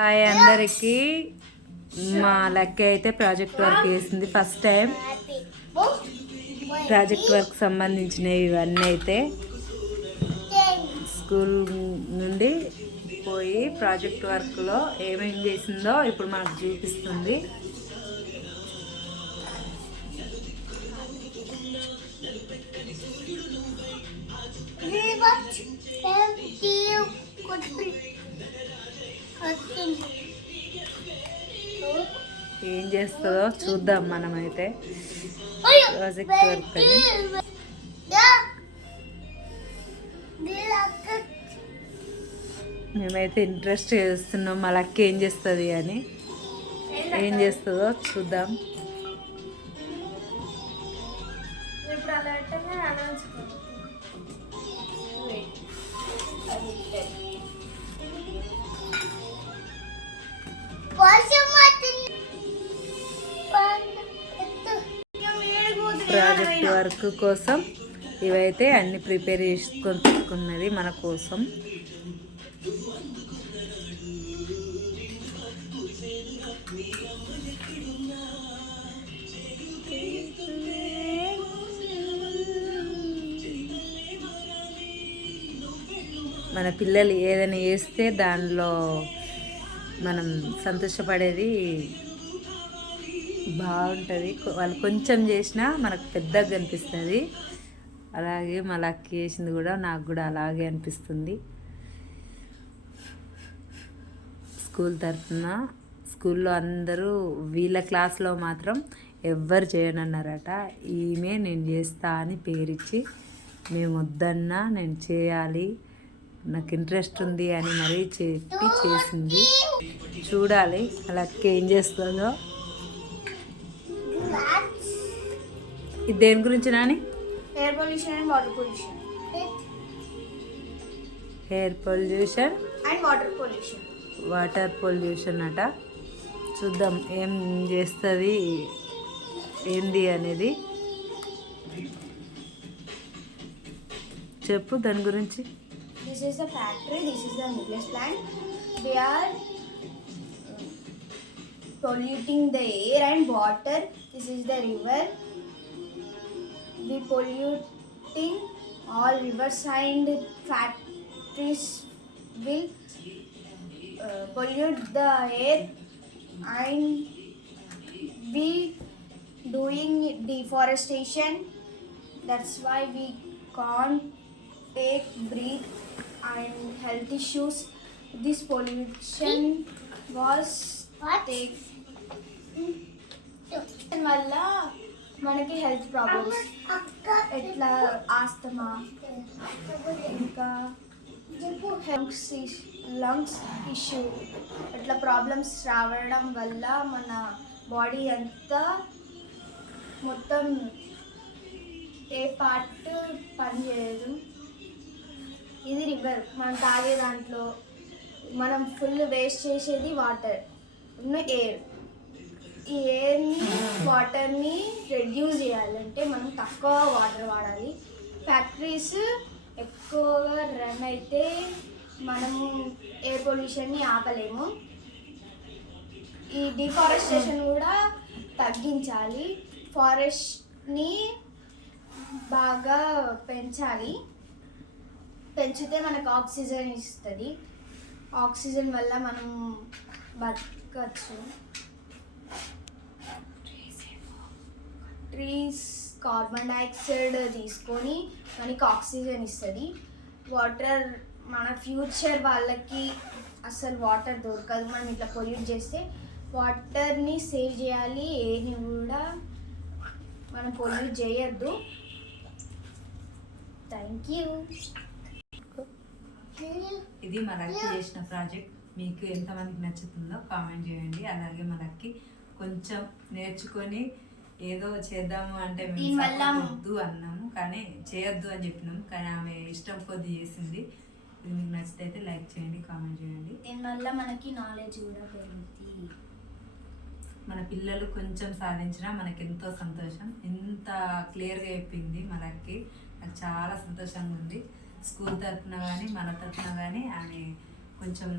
Hi అందరికీ. మా lucky అయితే ప్రాజెక్ట్ వర్క్ చేసింది ఫస్ట్ టైం. ప్రాజెక్ట్ వర్క్ సంబంధించినవి ఇవన్నీ అయితే స్కూల్ నుండి పోయి ప్రాజెక్ట్ వర్క్లో ఏమేమి చేసిందో ఇప్పుడు మనకు చూపిస్తుంది. ఏం చేస్తుందో చూద్దాం మనమైతే. ప్రాజెక్ట్ వర్క్ అని మేమైతే ఇంట్రెస్ట్ చేస్తున్నాం మా లక్కి ఏం చేస్తుంది అని. ఏం చేస్తుందో చూద్దాం. ప్రాజెక్ట్ వర్క్ కోసం ఇవైతే అన్ని ప్రిపేర్ చేసుకొని పెట్టుకున్నది మన కోసం. మన పిల్లలు ఏదైనా చేస్తే దానిలో మనం సంతోషపడేది బాగుంటుంది. వాళ్ళు కొంచెం చేసినా మనకు పెద్దగా అనిపిస్తుంది. అలాగే మా లక్కీ చేసింది కూడా నాకు కూడా అలాగే అనిపిస్తుంది. స్కూల్ తరఫున స్కూల్లో అందరూ వీళ్ళ క్లాస్లో మాత్రం ఎవ్వరు చేయనన్నారట. ఈమె నేను చేస్తా అని పేరిచ్చి మేము వద్దన్నా నేను చేయాలి నాకు ఇంట్రెస్ట్ ఉంది అని మరీ చెప్పి చేసింది. చూడాలి లక్కీ ఏం చేస్తుందో. ఇది దేని గురించి Nani? Air pollution and water pollution. Air pollution and water pollution. Water pollution అట. చూద్దాం ఏం చేస్తుంది ఏంది అనేది. చెప్పు దాని గురించి. This is the factory, this is the nucleus plant. They are polluting the air and water. This is the river. We polluting all rivers and factories will pollute the air, and we doing deforestation. That's why we can't take breathe and health issues. This pollution was take వల్ల మనకి health problems ఎట్లా asthma ఇంకా lungs issue అట్లా problems రావడం వల్ల మన body అంతా మొత్తం ఏ పార్ట్ పనిచేయదు. ఇది రివర్. మనం తాగే దాంట్లో మనం ఫుల్ వేస్ట్ చేసేది వాటర్ ఉన్న ఎయిర్. ఈ ఎయిర్ని వాటర్ని రెడ్యూస్ చేయాలంటే మనం తక్కువ వాటర్ వాడాలి. ఫ్యాక్టరీస్ ఎక్కువగా రన్ అయితే మనము ఎయిర్ పొల్యూషన్ని ఆపలేము. ఈ డిఫారెస్టేషన్ కూడా తగ్గించాలి. ఫారెస్ట్ని బాగా పెంచాలి. పెంచితే మనకు ఆక్సిజన్ ఇస్తుంది. ఆక్సిజన్ వల్ల మనం బతకచ్చు. ట్రీస్ కార్బన్ డైఆక్సైడ్ తీసుకొని మనకి ఆక్సిజన్ ఇస్తుంది. వాటర్ మన ఫ్యూచర్ వాళ్ళకి అసలు వాటర్ దొరకదు. మనం ఇట్లా పొల్యూట్ చేస్తే వాటర్ని సేవ్ చేయాలి. ఏని కూడా మనం పొల్యూట్ చేయొద్దు. Thank you. ఇది మా లక్కీ చేసిన ప్రాజెక్ట్. మీకు ఎంతమందికి నచ్చుతుందో కామెంట్ చేయండి. అలాగే మా లక్కీ కొంచెం నేర్చుకొని ఏదో చేద్దాము అంటే మేము వద్దు అన్నాము, కానీ చేయొద్దు అని చెప్పినాము, కానీ ఆమె ఇష్టం కొద్ది చేసింది. ఇది మీకు నచ్చితే అయితే లైక్ చేయండి, కామెంట్ చేయండి. దీనివల్ల మనకి నాలెడ్జ్ కూడా పెరుగుతుంది. మన పిల్లలు కొంచెం సాధించినా మనకి ఎంతో సంతోషం. ఎంత క్లియర్గా చెప్పింది మా లక్కీ. నాకు చాలా సంతోషంగా ఉంది. స్కూల్ తరఫున కానీ మన తరఫున కానీ ఆమె కొంచెం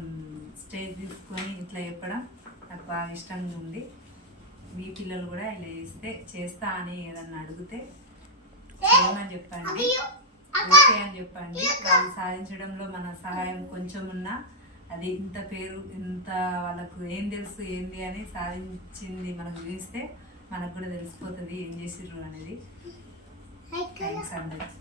స్టేజ్ తీసుకొని ఇట్లా చెప్పడం నాకు బాగా ఇష్టంగా ఉంది. మీ పిల్లలు కూడా ఇలా చేస్తా అని ఏదన్నా అడిగితే చేయమని చెప్పండి, ఓకే అని చెప్పండి. వాళ్ళు సాధించడంలో మన సహాయం కొంచెం ఉన్నా అది ఇంత పేరు ఇంత వాళ్ళకు ఏం తెలుసు ఏంది అని సాధించింది మనకు చూపిస్తే మనకు కూడా తెలిసిపోతుంది ఏం చేసిర్రు అనేది. థ్యాంక్స్ అందరికి.